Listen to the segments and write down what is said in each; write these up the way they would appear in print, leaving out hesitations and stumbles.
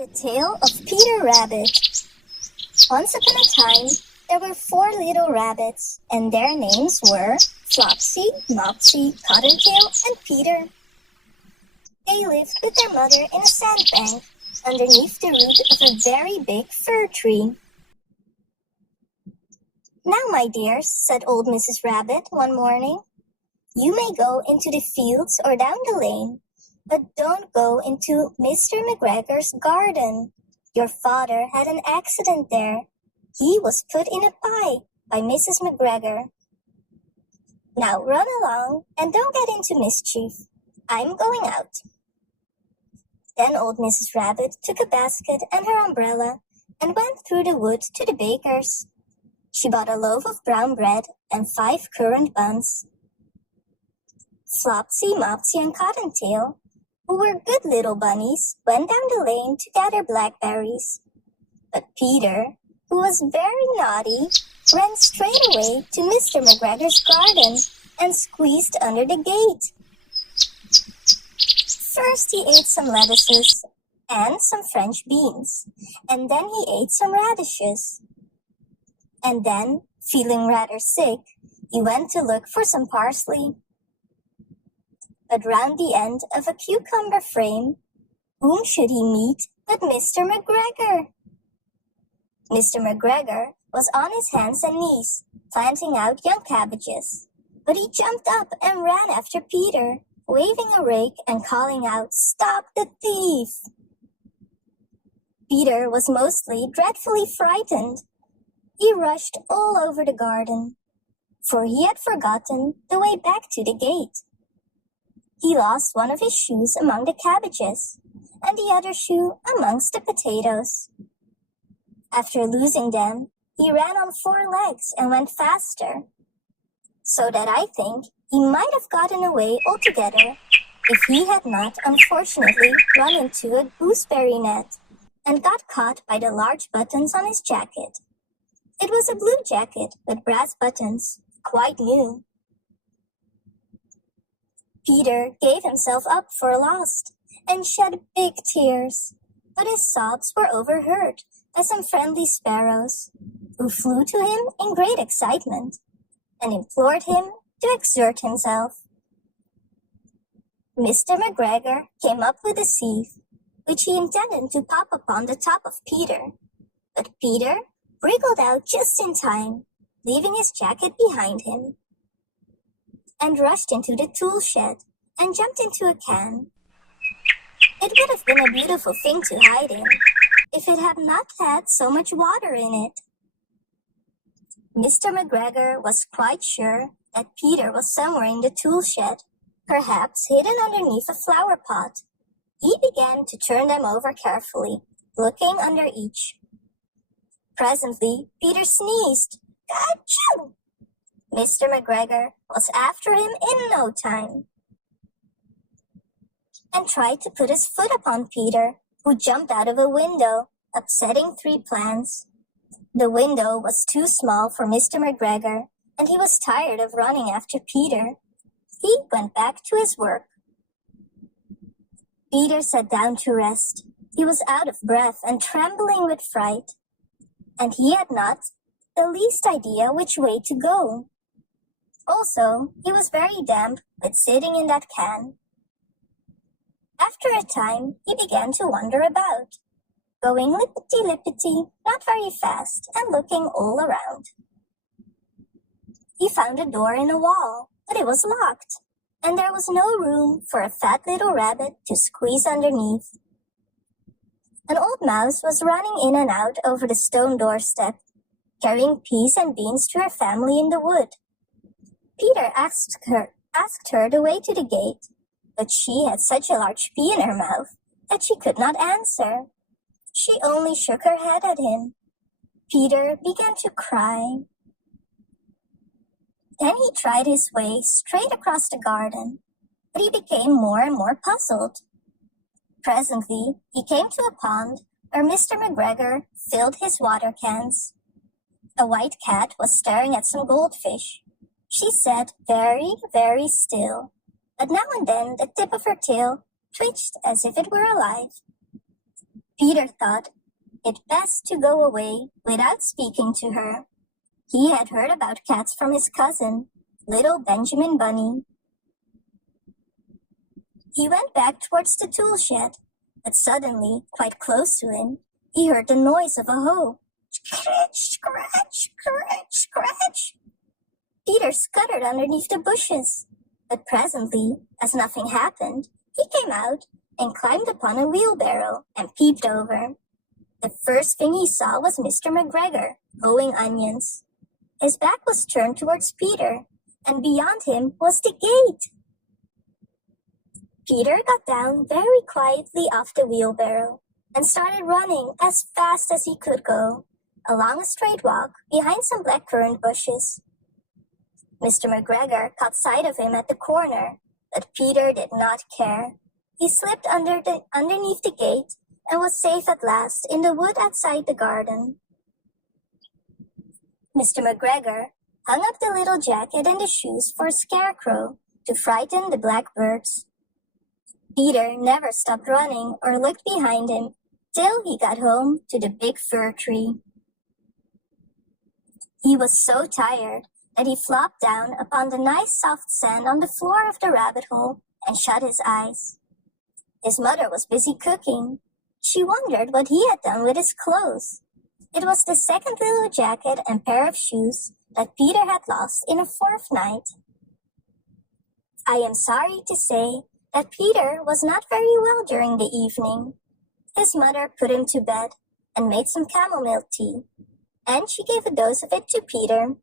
The Tale of Peter Rabbit. Once upon a time, there were 4 little rabbits, and their names were Flopsy, Mopsy, Cottontail, and Peter. They lived with their mother in a sandbank underneath the root of a very big fir tree. "Now, my dears," said old Mrs. Rabbit one morning, "you may go into the fields or down the lane, but don't go into Mr. McGregor's garden. Your father had an accident there. He was put in a pie by Mrs. McGregor. Now run along and don't get into mischief. I'm going out." Then old Mrs. Rabbit took a basket and her umbrella and went through the wood to the baker's. She bought a loaf of brown bread and 5 currant buns. Flopsy, Mopsy, and Cottontail, who were good little bunnies, went down the lane to gather blackberries. But Peter, who was very naughty, ran straight away to Mr. McGregor's garden and squeezed under the gate. First he ate some lettuces and some French beans, and then he ate some radishes. And then, feeling rather sick, he went to look for some parsley. But round the end of a cucumber frame, whom should he meet but Mr. McGregor? Mr. McGregor was on his hands and knees, planting out young cabbages. But he jumped up and ran after Peter, waving a rake and calling out, "Stop the thief!" Peter was mostly dreadfully frightened. He rushed all over the garden, for he had forgotten the way back to the gate. He lost one of his shoes among the cabbages, and the other shoe amongst the potatoes. After losing them, he ran on 4 legs and went faster, so that I think he might have gotten away altogether if he had not unfortunately run into a gooseberry net and got caught by the large buttons on his jacket. It was a blue jacket with brass buttons, quite new. Peter gave himself up for lost and shed big tears, but his sobs were overheard by some friendly sparrows, who flew to him in great excitement and implored him to exert himself. Mr. McGregor came up with a sieve, which he intended to pop upon the top of Peter, but Peter wriggled out just in time, leaving his jacket behind him, and rushed into the tool shed and jumped into a can. It would have been a beautiful thing to hide in, if it had not had so much water in it. Mr. McGregor was quite sure that Peter was somewhere in the tool shed, perhaps hidden underneath a flower pot. He began to turn them over carefully, looking under each. Presently, Peter sneezed. "Achoo!" Mr. McGregor was after him in no time, and tried to put his foot upon Peter, who jumped out of a window, upsetting 3 plants. The window was too small for Mr. McGregor, and he was tired of running after Peter. He went back to his work. Peter sat down to rest. He was out of breath and trembling with fright, and he had not the least idea which way to go. Also, he was very damp with sitting in that can. After a time, he began to wander about, going lippity-lippity, not very fast, and looking all around. He found a door in a wall, but it was locked, and there was no room for a fat little rabbit to squeeze underneath. An old mouse was running in and out over the stone doorstep, carrying peas and beans to her family in the wood. Peter asked her the way to the gate, but she had such a large pea in her mouth that she could not answer. She only shook her head at him. Peter began to cry. Then he tried his way straight across the garden, but he became more and more puzzled. Presently, he came to a pond where Mr. McGregor filled his water cans. A white cat was staring at some goldfish. She sat very, very still, but now and then the tip of her tail twitched as if it were alive. Peter thought it best to go away without speaking to her. He had heard about cats from his cousin, little Benjamin Bunny. He went back towards the tool shed, but suddenly, quite close to him, he heard the noise of a hoe. Scratch, scratch, scratch, scratch. Peter scuttered underneath the bushes, but presently, as nothing happened, he came out and climbed upon a wheelbarrow and peeped over. The first thing he saw was Mr. McGregor hoeing onions. His back was turned towards Peter, and beyond him was the gate. Peter got down very quietly off the wheelbarrow and started running as fast as he could go, along a straight walk behind some blackcurrant bushes. Mr. McGregor caught sight of him at the corner, but Peter did not care. He slipped underneath the gate and was safe at last in the wood outside the garden. Mr. McGregor hung up the little jacket and the shoes for a scarecrow to frighten the blackbirds. Peter never stopped running or looked behind him till he got home to the big fir tree. He was so tired that he flopped down upon the nice soft sand on the floor of the rabbit hole and shut his eyes. His mother was busy cooking. She wondered what he had done with his clothes. It was the second little jacket and pair of shoes that Peter had lost in a fourth night. I am sorry to say that Peter was not very well during the evening. His mother put him to bed and made some chamomile tea, and she gave a dose of it to Peter.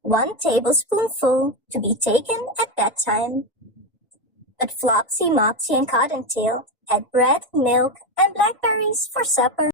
1 tablespoonful to be taken at bedtime. But Flopsy, Mopsy, and Cottontail had bread, milk, and blackberries for supper.